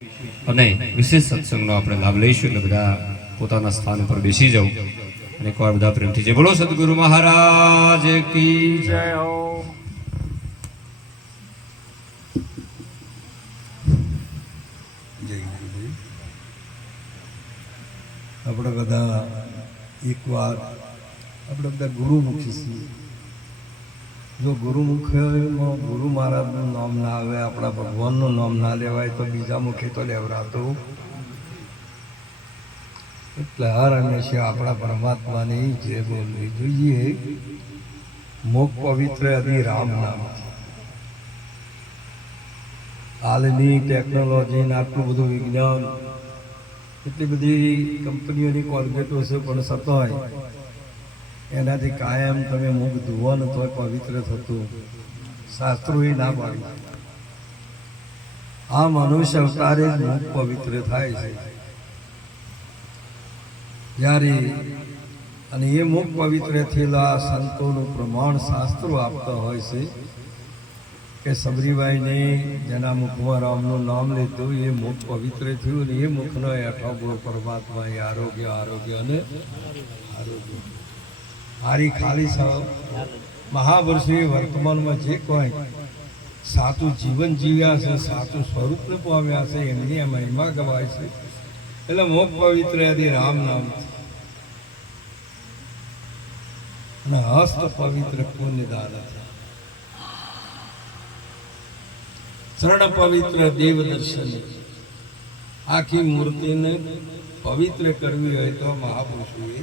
અને વિશેષ સત્સંગનો આપણે લાભ લઈશું એટલે બધા પોતાના સ્થાન પર બેસી જાવ અને એકવાર બધા પ્રેમથી જય બોલો સદગુરુ મહારાજ કી જય હો. આપણે બધા એકવાર આપણે બધા ગુરુમુખી છીએ. જો ગુરુમુખમાં ગુરુ મહારાજનું નામ ના આવે, આપણા ભગવાનનું નામ ના લેવાય તો બીજા મુખે તો લેવરાતું. એટલે હર હંમેશા આપણા પરમાત્માની જે બોલવી જોઈએ. મુખ પવિત્ર અધિ રામ નામ. હાલની ટેકનોલોજી આટલું બધું વિજ્ઞાન, એટલી બધી કંપનીઓની કોલગેટો છે, પણ છતાંય એનાથી કાયમ તમે મુખ ધોવો ને તો પવિત્ર થતું. શાસ્ત્રોએ ના પાડી. આ મનુષ્ય અવતારે જ મુખ પવિત્ર થાય છે જ્યારે, અને એ મુખ પવિત્ર થયેલા સંતોનું પ્રમાણ શાસ્ત્રો આપતા હોય છે કે સબરીબાઈને જેના મુખમાં રામનું નામ લીધું એ મુખ પવિત્ર થયું, અને એ મુખનો હેઠો ગુણ પરમાત્મા એ આરોગ્ય આરોગ્ય અને આરોગ્ય. મારી ખાલી મહાપુરુષોએ વર્તમાનમાં જે કોઈ સાચું જીવન જીવ્યા છે, સાચું સ્વરૂપને પામ્યા છે, એમની આ મહિમા ગવાય છે. એટલે મુખ પવિત્ર આદિ રામ નામ અને હસ્ત પવિત્ર પુણ્યદાન, ચરણ પવિત્ર દેવ દર્શન. આખી મૂર્તિને પવિત્ર કરવી હોય તો મહાપુરુષોએ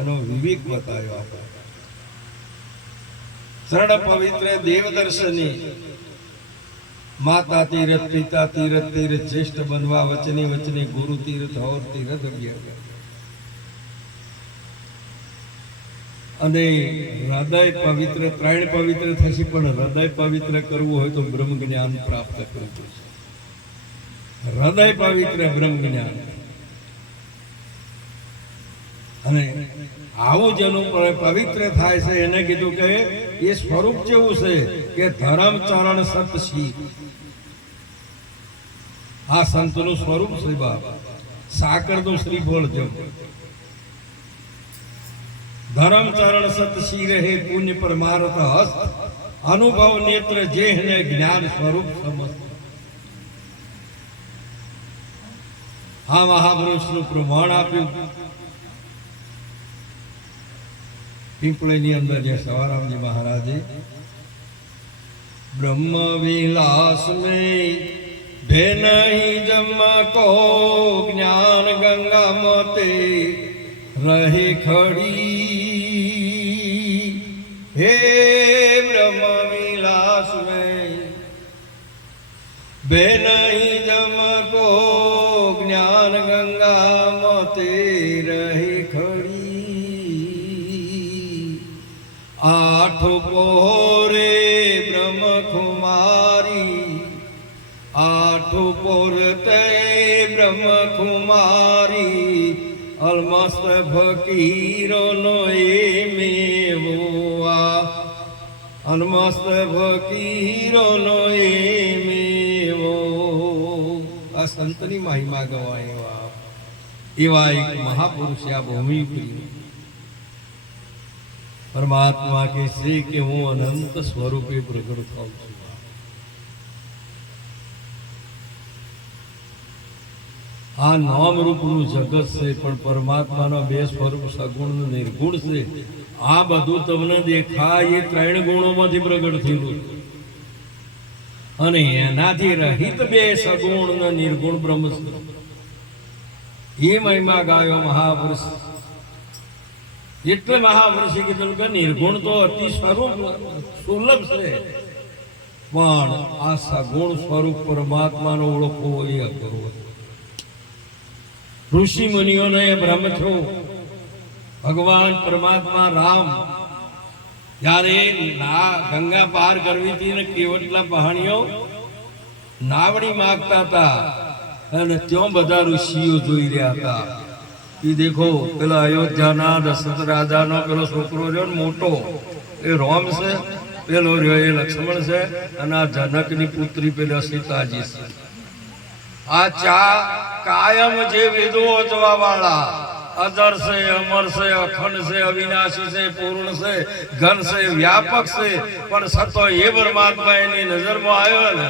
એનો વિવેક બતાવ્યો. આપણે ચરણ પવિત્ર દેવ દર્શની. માતા તીરથ, પિતા તીરથ, તીરથ જ્યેષ્ઠ બનવા, વચની વચની ગુરુ તીરથ, હવર તીરથ 11. અને હૃદય પવિત્ર, 3 પવિત્ર થશે, પણ હૃદય પવિત્ર કરવું હોય તો બ્રહ્મ જ્ઞાન પ્રાપ્ત કરવું પડશે. હૃદય પવિત્ર બ્રહ્મ જ્ઞાન. અને આવું જેનું પવિત્ર થાય છે એને કીધું કે એ સ્વરૂપ જેવું છે કે ધરમ ચરણ સત શીખ. આ સંતનું સ્વરૂપ શ્રી બાપ સાકરનું શ્રીફળ જેવું. ધરમ ચરણ સત શિર હે પુણ્ય પરમાર્થ હસ્ત, અનુભવ નેત્ર જેહને જ્ઞાન સ્વરૂપ સમસ્ત. આ મહાપુરુષનું પ્રમાણ આપ્યું. પીપળીની અંદર જે સવારામજી મહારાજે બ્રહ્મ વિલાસ में भे नहीं जमा को ज्ञान गंगा मोते रहे खड़ी. हे ब्रह्म विलास में भे नहीं जमा को ज्ञान गंगा मोते रहे खड़ी. आठ पोरे ब्रह्म कुमारी, आठ पोरते ब्रह्म कुमारी. अलमस्त फकीरो नो मेवा, अलमस्त फकीरो नो मेવો. આ સંતની મહિમા ગવાય એવા એક મહાપુરુષ આ ભૂમિ પર પરમાત્મા કે છે કે હું અનંત સ્વરૂપે પ્રગટ થાઉં છું. આ નામ રૂપનું જગત છે, પણ પરમાત્માનો 2 સ્વરૂપ સગુણ અને નિર્ગુણ છે. આ બધું તમને દેખાય એ 3 ગુણોમાંથી પ્રગટ થયેલું, અને એનાથી રહિત 2 સગુણ અને નિર્ગુણ બ્રહ્મ છે. એ મહિમા ગાયો મહાપુરુષ. એટલે મહાપુરુષે કીધું કે નિર્ગુણ તો અતિ સ્વરૂપ સુલભ છે, પણ આ સગુણ સ્વરૂપ પરમાત્માનો ઓળખવો એ અઘરો. ઋષિ મુનિઓને ભ્રમ થયો. ભગવાન પરમાત્મા રામ જ્યારે ગંગા પાર કરવી હતી ને કેવટલા પહાણીઓ નાવડી માગતા હતા, અને ત્યાં બધા ઋષિઓ જોઈ રહ્યા હતા. એ દેખો પેલા અયોધ્યાના દશરથ રાજાનો પેલો છોકરો રહ્યો ને મોટો, એ રામ છે, પેલો રહ્યો એ લક્ષ્મણ છે, અને આ જનકની પુત્રી પેલા સીતાજી છે. આ ચા કાયમ જે વેદો વાંચવા વાળા અજર છે, અમર છે, અખંડ છે, અવિનાશી છે, પૂર્ણ છે, ઘન છે, વ્યાપક છે, પણ સતો એ પરમાત્મા એની નજરમાં આવ્યો ને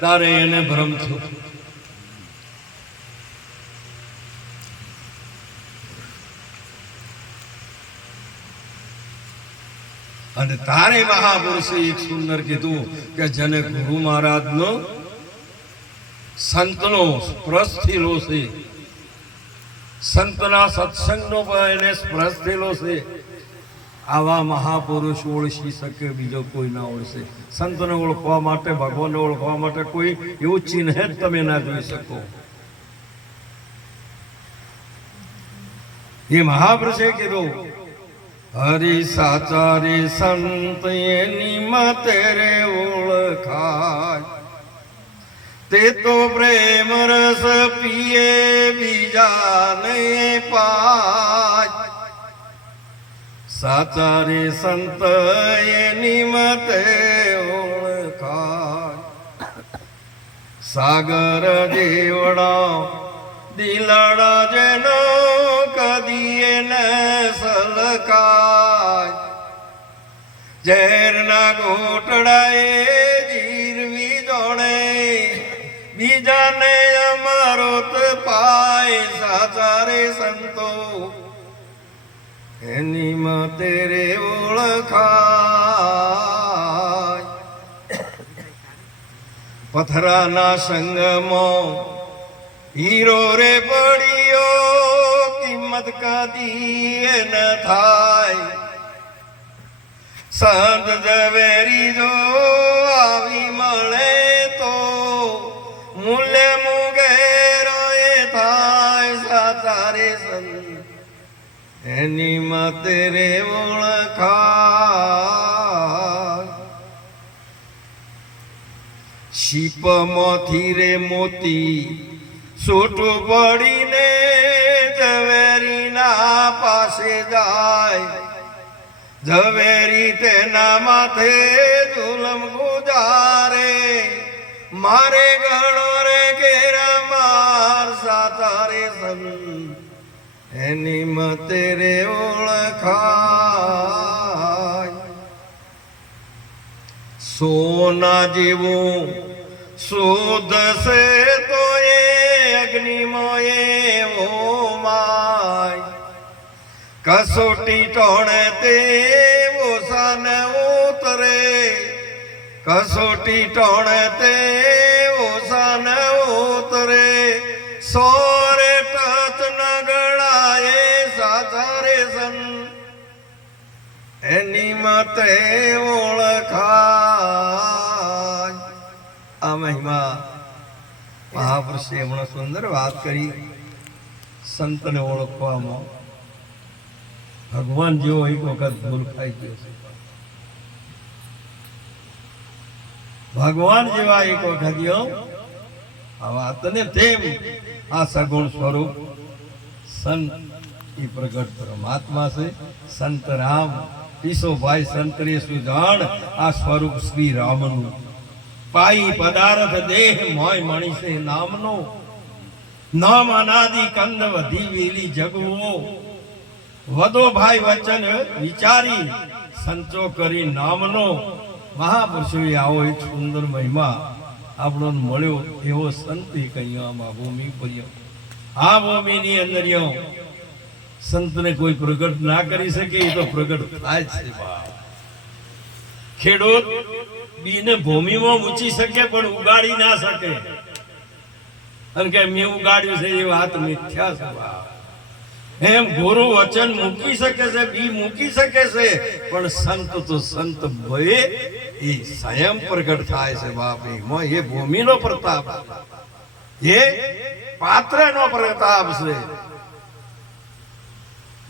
તારે એને ભ્રમ થયો. અને તારે મહાપુરુષે એક સુંદર કીધું કે જેને ગુરુ મહારાજનો સંતનો સ્પર્શ થયેલો છે, સંતના સત્સંગનો પણ એને સ્પર્શ થયેલો છે, આવા મહાપુરુષ ઓળખી શકે, બીજો કોઈ ના ઓળખે. સંતને ઓળખવા માટે, ભગવાનને ઓળખવા માટે કોઈ એવું ચિહ્ન જ તમે ના જોઈ શકો. એ મહાપુરુષે કીધું હરિ સાચા રે સંત એની મતે રે ઓળખાય, તે તો પ્રેમ રસ પીએ બીજાને પાય. સાચા રે સંત એની મતે ઓળખાય, સાગર જેવડા દિલડા જેનો કદીએ ન સલકાય. ઝેરના ઘોટડાએ જીરવી દોડે બીજાને અમૃત પાય. સાચા રે સંતો એની મતે રે ઓળખાય. પથરાના સંગમાં હીરો રે પડ્યો કિંમત કદી ન થાય. સંત ઝવેરી જો આવી મળે તો મૂલ્ય મુગેરો એ થાય. સાચા રે સંત એની મતે રે ઓળખાય. શીપમાંથી રે મોતી છૂટું પડીને ઝવેરીના પાસે જાય. ઝવેરી તેના માથે જુલમ ગુજારે, મારે ગણો રે ઘેરા માર. સાચા રે સંત એની મતે રે ઓળખાય. સોના જેવું શુદ્ધ છે તો એ અગ્નિમય ઓમાય. કસોટી ટોણે તે ઓસાન ઉતરે, કસોટી ટોણે તે ઓસાન ઉતરે. સોરે ટચ ન ગણાય. સાચા રે સંત એની મતે ઓળખાય. આ મહિમા મહાપુરુષે હમણાં સુંદર વાત કરી સંતને ઓળખવામાં. ભગવાન જેવો એક વખત ભૂલ ખાઈ ગયો છે. ભગવાન જેવા એક વખત આ વાતને તેમ આ સગુણ સ્વરૂપ સંત એ પ્રગટ પરમાત્મા છે. સંત રામ ઈસોભાઈ સંતરે સુજાણ આ સ્વરૂપ શ્રી રામનું. પાઈ પદાર્થ દેહ મોય મણીસે નામનો, નામ અનાદિ કંદ વધી વેલી જગવો. વદો ભાઈ વચન વિચારી સંચો કરી નામનો. મહાપુરુષોએ આવો એક સુંદર મહિમા આપણો મળ્યો. એવો સંત કહ્યું આમાં ભૂમિ પર. આ ભૂમિની અંદર સંતને કોઈ પ્રગટ ના કરી શકે, એ તો પ્રગટ થાય છે. ખેડૂત બીને ભૂમિમાં મૂકી શકે પણ ઉગાડી ના શકે. અને કે મેં ઉગાડ્યું છે એ વાત મિથ્યા છે. એમ ગુરુ વચન મૂકી શકે છે, બી મૂકી શકે છે, પણ સંત તો સંત ભયે એ સ્વયં પ્રગટ થાય છે. બાપ એ ભૂમિનો પ્રતાપ, એ પાત્રનો પ્રતાપ છે.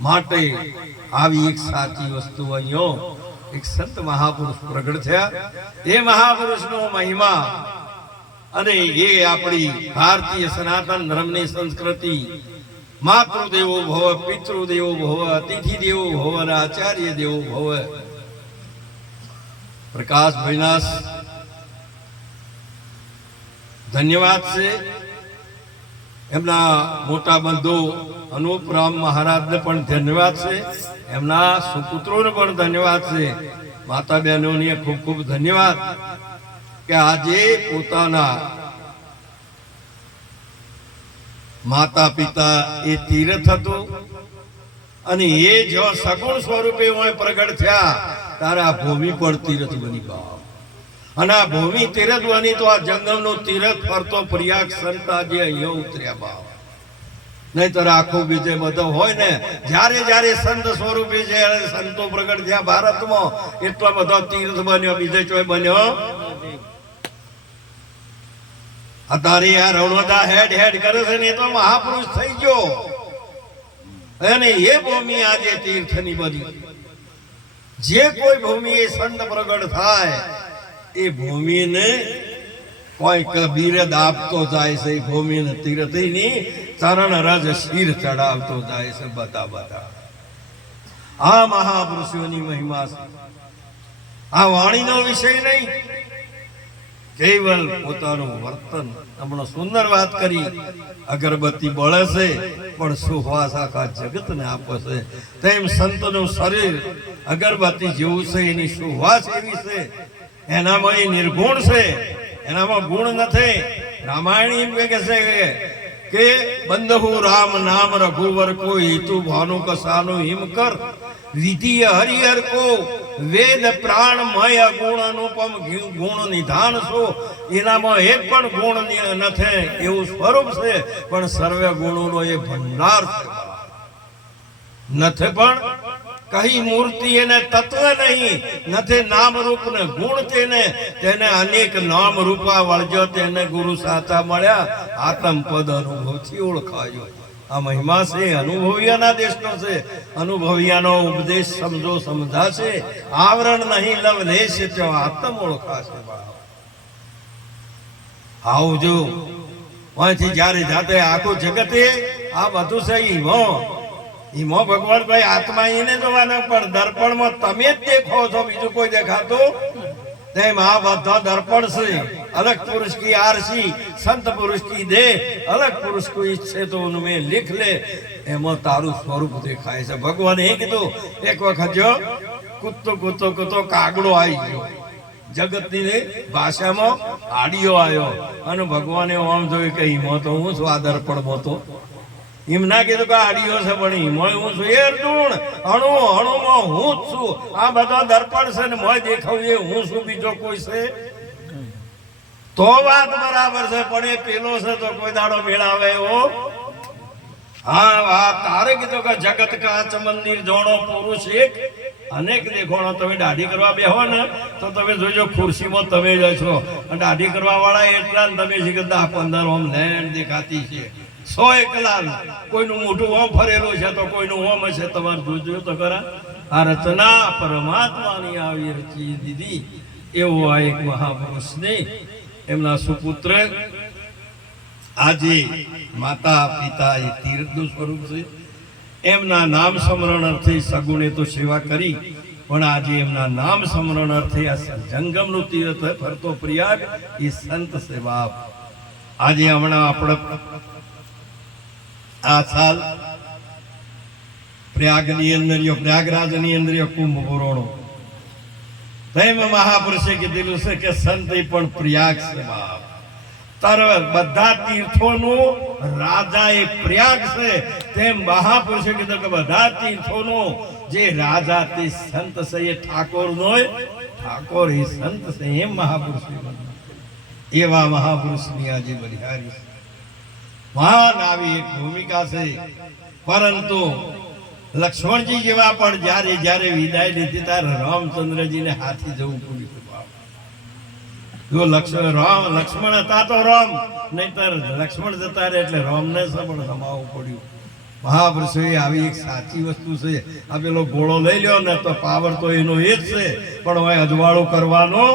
માટે આવી એક સાચી વસ્તુ અહીંયા એક સંત મહાપુરુષ પ્રગટ થયા. એ મહાપુરુષનો મહિમા અને એ આપણી ભારતીય સનાતન ધર્મની સંસ્કૃતિ. માતૃદેવો ભવ, પિતૃદેવો ભવ, અતિથિ દેવો ભવ અને આચાર્ય દેવો ભવ. પ્રકાશ વિનાશ ધન્યવાદ છે એમના મોટા બંધુ અનુપરામ મહારાજને પણ ધન્યવાદ છે, એમના સુપુત્રોને પણ ધન્યવાદ છે, માતા બહેનોને ખૂબ ખૂબ ધન્યવાદ કે આજે પોતાના માતા પિતા એ તીર્થ હતું અને એ જો સગુણ સ્વરૂપે હોય પ્રગટ થયા ત્યારે આ ભૂમિ પર તીર્થ બની બાપ, અને આ ભૂમિ તીર્થ બની તો આ જંગમનું તીર્થ ફરતો પ્રયાગ સંત આજે અહીંયા ઉતર્યા બાપ. નહીતર આખું બીજે બધો હોય ને, જ્યારે જ્યારે સંત સ્વરૂપે જ્યારે સંતો પ્રગટ થયા ભારતમાં એટલો બધો તીર્થ બન્યો, બીજે ચોય બન્યો. અત્યારે આ રણોદા હેડ હેડ કરે છે ને એ તો મહાપુરુષ થઈ ગયો, અને એ ભૂમિ આજે તીર્થની બની. જે કોઈ ભૂમિ એ સંત પ્રગટ થાય એ ભૂમિને કોઈ કબીરદ આપતો જાય છે, એ ભૂમિને તીર્થની ચરણ રજ શીર ચડાવતો જાય છે. બધા આ મહાપુરુષોની મહિમા છે. આ વાણીનો વિષય નહીં, કેવલ પોતાનું વર્તન. હમણાં સુંદર વાત કરી, અગરબત્તી બળે છે પણ સુવાસ આખા જગતને આપે છે. તેમ સંતનું શરીર અગરબત્તી જેવું છે, એની સુવાસ એવી છે, એનામાં એ નિર્ગુણ છે, એનામાં ગુણ નથી. રામાયણ એમ કહે છે કે બંધુ રામ નામ રઘુવર કો હેતુ ભાનુ કસાનું હિમ કર વિધિ હરિહર કો વેદ પ્રાણમય ગુણ અનુપમ ગુણ નિધાન છો. એનામાં એક પણ ગુણ નથી, એવું સ્વરૂપ છે, પણ સર્વે ગુણોનો એ ભંડાર છે. નથી પણ કઈ મૂર્તિ એને તત્વ નહીં, નથી નામ રૂપ ને ગુણ તેને અનેક નામ રૂપા વળજો, તેને ગુરુ સાચા મળ્યા, આત્મ પદ અનુભવથી ઓળખાયો. આ મહિમા છે, અનુભવિયાના દેશનો છે. અનુભવિયાનો ઉપદેશ સમજો સમજાશે, આવરણ નહીં લવલેશ તો આત્મ ઓળખાશે. આવજો અહીંથી જ્યારે જાતે આખું જગતે આ બધું છે ઈમો ભગવાન ભાઈ આત્મા એને જોવાનો, પણ દર્પણમાં તમે જ દેખો છો, બીજું કોઈ દેખાતું તેમ આ બધા દર્પણ છે. अलग पुरुष की आरसी संत पुरुष की देह, अलग पुरुष को इच्छे तो उनमें लिख ले, एम तारू स्वरूप देखाय છે. ભગવાને એ કીધું એક વખત જો કૂદતો કાગડો આવી ગયો, જગતની ભાષામાં આડિયો આવ્યો, અને ભગવાને આમ જોયું કે હિમો તો હું છું, આ દર્પણમાં તો એમ ના કીધું કે આડિયો છે, પણ હિમો હું છું. એ અર્જુન અણુમાં હું જ છું, આ બધા દર્પણ છે ને મોય દેખાવું એ હું છું, બીજો કોઈ છે તો વાત બરાબર છે, પણ એ પેલો છે તો કોઈ દાડો મેળાવે એવો. હા વાત તારે કીધું કે જગત કાચ મંદિર જોડો પુરુષ એક અનેક દેખોણો. તમે દાઢી કરવા બેહો ને તો તમે જોજો ખુરશીમાં તમે જ છો, અને દાઢી કરવા વાળા એટલા ને તમે છે કે 10-15 ઓમ લેન્ડ દેખાતી છે, 100 એકલા. કોઈનું મોઢું ઓમ ફરેલું છે તો કોઈનું ઓમ હશે, તમારે જોજો તો ખરા. આ રચના પરમાત્માની આવી રચી દીધી. એવો આ એક મહાપુરુષને એમના સુપુત્ર આજે માતા પિતા એ તીર્થનું સ્વરૂપ છે. એમના નામ સ્મરણ અર્થે સગુણે તો સેવા કરી, પણ આજે એમના નામ સ્મરણ અર્થે આ જંગમનું તીર્થ ફરતો પ્રયાગ એ સંત સેવા. આજે હમણાં આપણે આ સાલ પ્રયાગની અંદર પ્રયાગરાજની અંદર કુંભ પુરાણો તેમ મહાપુરુષે કીધેલું છે કે સંત પણ પ્રયાગ છે બાપ. તાર બધા તીર્થોનું રાજા એ પ્રયાગ છે, તેમ મહાપુરુષે કીધું કે બધા તીર્થોનો જે રાજા તે સંત છે, એ ઠાકોરનો ઠાકોર એ સંત છે. એમ મહાપુરુષે એવા મહાપુરુષની આજે બલિહારી છે. મહાન આવી એક ભૂમિકા છે, પરંતુ લક્ષ્મણજી જેવા પણ જ્યારે જ્યારે વિદાય લીધી ત્યારે રામચંદ્રજીને હાથી જવું પડ્યું. જો લક્ષ્મણ હતા તો રામ, નહીતર લક્ષ્મણ જતા રહે એટલે રામને પણ સમાવવું પડ્યું. મહાપુરુષોએ આવી એક સાચી વસ્તુ છે. આ પેલો ઘોડો લઈ લ્યો ને તો પાવર તો એનો એ જ છે, પણ હવે અજવાળો કરવાનો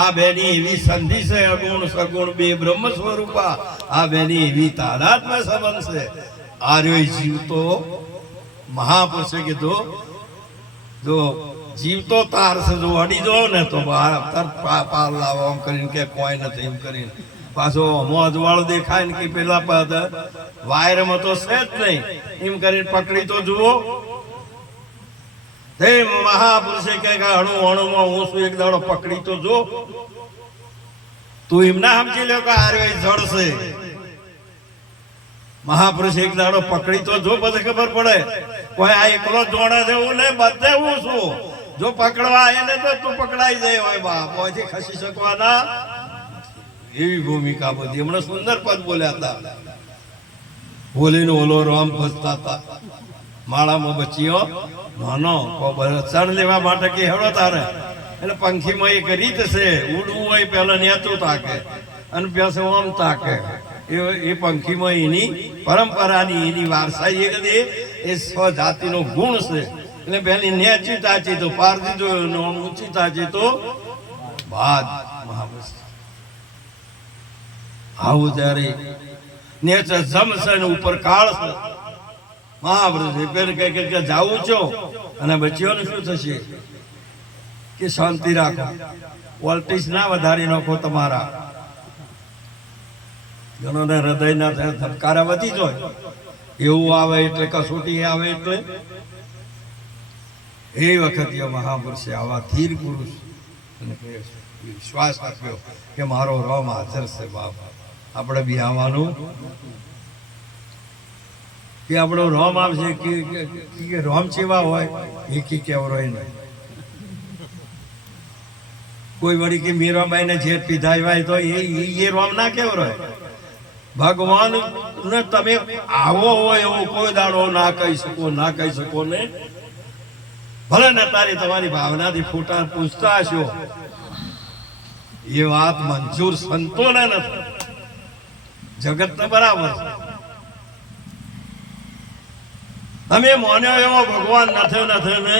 આ બેની એવી સંધિ છે. અગુણ સગુણ બે બ્રહ્મ સ્વરૂપા, આ બેની એવી તાદાત્મ્ય સંબંધ છે. આર્યો જીવતો મહાપુરુષે કીધું જો જીવતો તાર છે, જો અડી જો ને તો પાર લાવો એમ કરીને કે કોઈ નથી એમ કરીને પાછો મોજવાળો દેખાય ને કે પેલા પદ વાયરમાં તો છે જ નહીં, એમ કરીને પકડી તો જુઓ. તે મહાપુરુષે કે અણુ અણુમાં હું છું, એક દાડો પકડી તો જો. તું એમ ના સમજી લ્યો કે હારે જડશે. મહાપુરુષ એક દાડો પકડી તો જો, પછી ખબર પડે. કોઈ આ એકલો જોડે છે એવું નહીં, બધે હું છું. જો પકડવા આવે ને તો તું પકડાઈ જાય. હોય બાપ પછી ખસી શકવાના. એવી ભૂમિકા બધી. હમણાં સુંદર પદ બોલ્યા હતા. બોલીને ઓલો રામ ફસતા હતા. માળામાં બચ્યો નાનો ચણ લેવા માટે કે હેડો તારે. એટલે પંખીમાં એક રીત છે, ઉડવું હોય પેલા નેતું તાકે અને પછી ઓમ તાકે. એ પંખીમાં એની પરંપરાની એની વારસાઈ એ સ્વજાતિનો ગુણ છે. એટલે પેલી નેચી તાચી તો પાર દીધો, ઊંચી તાચી તો બાદ. મહાપુરુષ આવું જયારે નેચ જમશે ને ઉપર કાળશે. મહાપુરુષ પેલું કે જાવું છો અને બચ્યોને શું થશે કે શાંતિ રાખો, વોલ્ટેજ ના વધારી નાખો તમારા. જનોને હૃદયના ધબકારા વધી જાય. એવું આવે એટલે કસોટી આવે એટલે એ વખતે મહાપુરુષે આવા ધીર પુરુષ વિશ્વાસ આપ્યો કે મારો રોમ હાજર છે. બાપ આપણે બી આવવાનું કે આપણો રોમ આવશે કે રોમ ચેવા હોય એ કેવો હોય નહીં. કોઈ વળી કે મીરાબાઈ ને જે પીધાય તો એ રોમ ના કેવો રહે. ભગવાન ને તમે આવો હોય એવો કોઈ દાડો ના કહી શકો ને. ભલે ને તારી તમારી ભાવનાથી ફોટા પૂછતા હશો, એ વાત મંજૂર સંતોને નથી. જગત તો બરાબર છે. તમે માન્યો એવો ભગવાન નથી ને.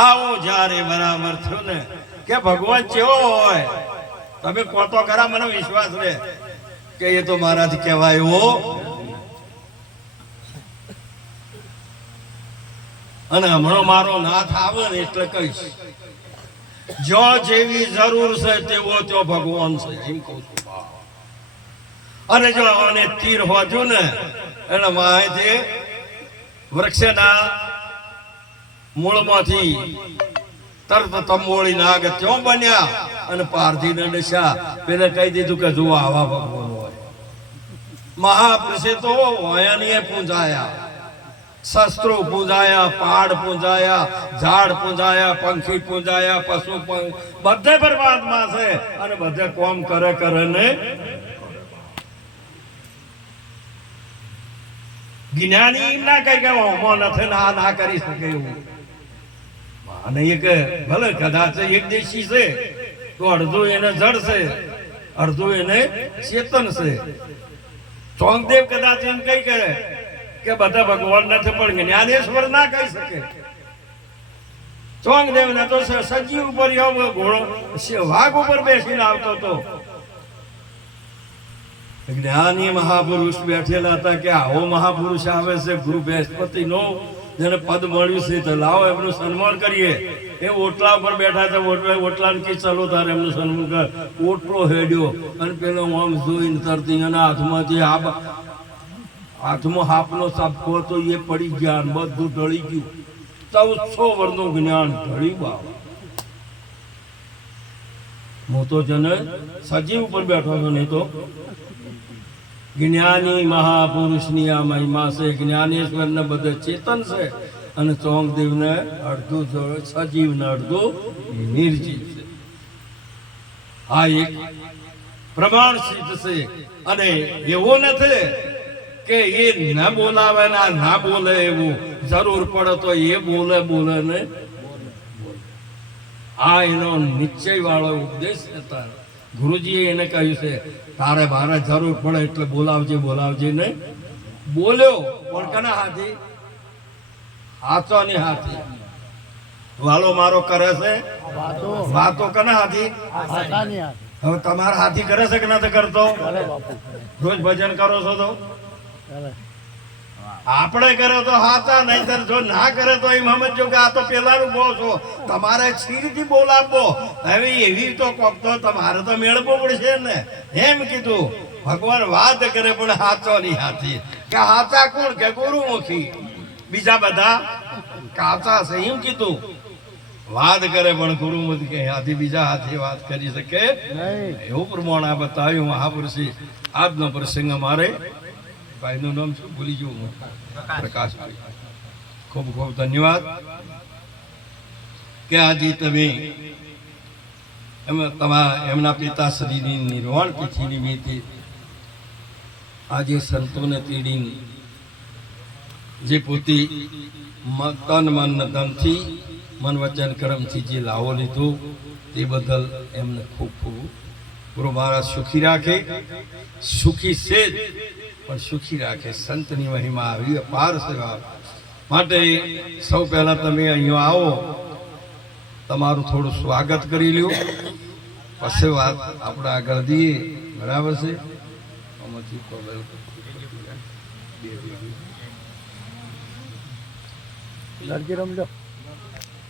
આવો જ્યારે બરાબર થયો ને કે ભગવાન કેવો હોય, તમે કહો તો ખરા, મને વિશ્વાસ રહે કે એ તો મારાથી કહેવાય એવો. અને હમણાં મારો નાથ આવે ને એટલે કહીશ, જો જેવી જરૂર છે તેવો તો ભગવાન છે, એમ કહું છું. અને જો આને તીર હોજું ને એટલે માહિતી વૃક્ષના મૂળમાંથી તરત તંબોળી નાગ ત્યાં બન્યા અને પારધીને ડસ્યા. પેલે કહી દીધું કે જુઓ આવા ભગવાન હોય. મહાપુરુષે તો હોયાનીએ પૂંજાયા, શસ્ત્રો પૂંજાયા, પહાડ પૂંજાયા, ઝાડ પૂંજાયા, પંખી પૂંજાયા, પશુ બધે પરમાત્મા છે અને બધે કોમ કરે ને. જ્ઞાની ના કઈ કે હોમો નથી ના કરી શકે એવું. અને એક ભલે કદાચ એક દેશી છે તો અડધું એને જડ છે, અડધું એને ચેતન છે. ચોંગદેવ કદાચ એમ કઈ કરે કે બધા ભગવાન નથી, પણ જ્ઞાનેશ્વર ના કહી શકે. ચોંગદેવ ને તો સજીવ ઉપર ઘોડો વાઘ ઉપર બેસીને આવતો હતો. જ્ઞાની મહાપુરુષ બેઠેલા હતા કે આવો મહાપુરુષ આવે છે ગુરુ બૃહસ્પતિ નો, જેને પદ મળ્યું છે તો લાવો એમનું સન્માન કરીએ. એ ઓટલા ઉપર બેઠા હતા. ઓટલા ને કે ચલો તારે એમનું સન્માન કર. ઓટલો હેડ્યો અને પેલો આમ જોઈને તરતી એના હાથમાંથી હાથમાં હાપનો સાપકો તો એ પડી ગયા, બધું ઢળી ગયું. 1400 વર્ષનું જ્ઞાન ઢળી. બાબા હું તો જને સજીવ ઉપર બેઠો છો, નહીં તો જ્ઞાની મહાપુરુષની આ મહિમા છે. જ્ઞાનેશ્વર ને બધે ચેતન છે અને ચોંગદેવ ને અડધું સજીવ ને અડધું નિર્જીવ છે. આ એક પ્રમાણ સિદ્ધ છે. અને એવો નથી કે એ ન બોલાવે ના બોલે, એવું જરૂર પડે તો એ બોલે ને. આ એનો નિશ્ચય વાળો ઉપદેશ હતા. ગુરુજીએ એને કહ્યું છે તારે મારે જરૂર પડે એટલે બોલાવજે ને. બોલ્યો પણ કના હાથી? હાથોની હાથી. વાલો મારો કરે છે વાતો કના હાથી? હવે તમારા હાથી કરે છે કે નથી કરતો? રોજ ભજન કરો છો તો આપણે કરે તો હાચા, નહીંતર જો ના કરે તો એમ સમજો કે આ તો પેલાનું બહુ છો, તમારે છીરથી બોલાવવો. હવે એવી તો કોક તો તમારે તો મેળવો પડશે ને. એમ કીધું ભગવાન વાત કરે પણ હાચો નહીં હાથી. કે હાચા કોણ? કે ગુરુમુખી. બીજા બધા કાચા છે એમ કીધું. વાત કરે પણ ગુરુમુખી કે હાથી બીજા હાથી વાત કરી શકે એવું પ્રમાણ આ બતાવ્યું મહાપુરુષે. આજનો પ્રસંગ અમારે ભાઈનું નામ શું ભૂલી ગયું હું, પ્રકાશભાઈ. ખૂબ ખૂબ ધન્યવાદ કે આજે તમે એમના પિતાશ્રીની નિર્વાણ તિથિ નિમિત્તે આજે સંતોને તેડીને જે પોતે તન મન ધનથી મન વચન કર્મથી જે લાવો લીધો તે બદલ એમને ખૂબ ખૂબ ગુરુ મહારાજ સુખી રાખે. સુખી છે જ પણ સુખી રાખે. સંતની મહિમા આવી અપાર સેવા માટે સૌ પહેલા તમે અહીંયા આવો, તમારું થોડું સ્વાગત કરી લ્યો, પછી વાત આપણે આગળ દઈએ. બરાબર છે? લડકી રમજો.